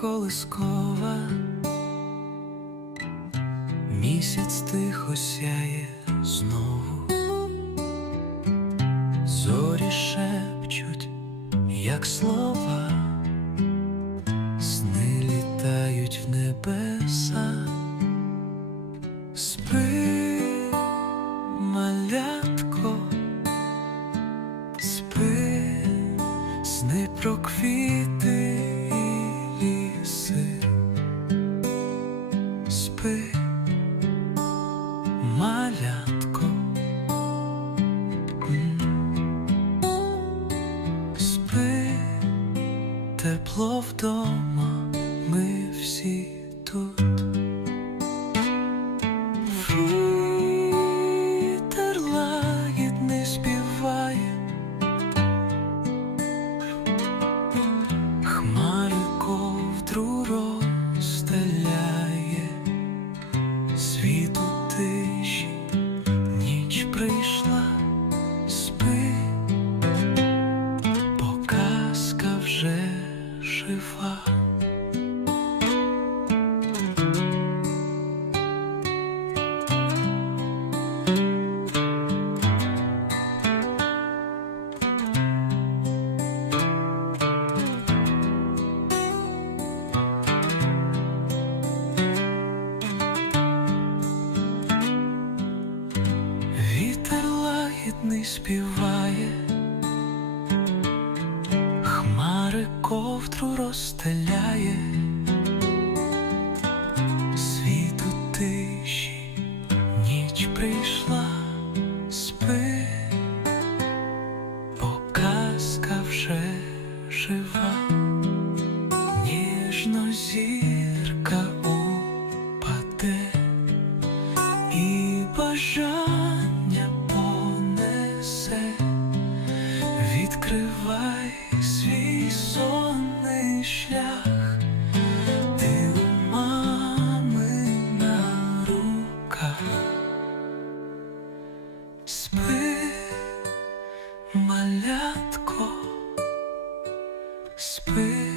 колискова, місяць тихо сяє знову, зорі шепчуть, як слова, сни літають в небеса, спи, малятко, спи, сни про квіти і спи, малятко. Спи, тепло вдома, ми всі тут. Жива. Вітер лагідний співає, хмари ковдру розстеляє, світ у тиші, ніч прийшла, спи, бо казка вже жива, ніжно зірка упаде. І бажання понесе, відкривай малятко, спи,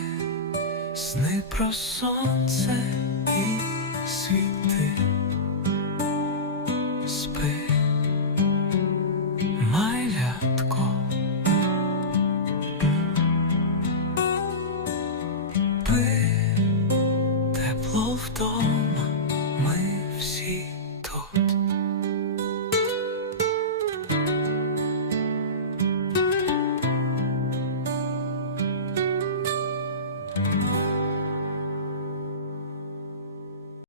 сни про сонце і світи. Спи, майлятко, пи, тепло вдома.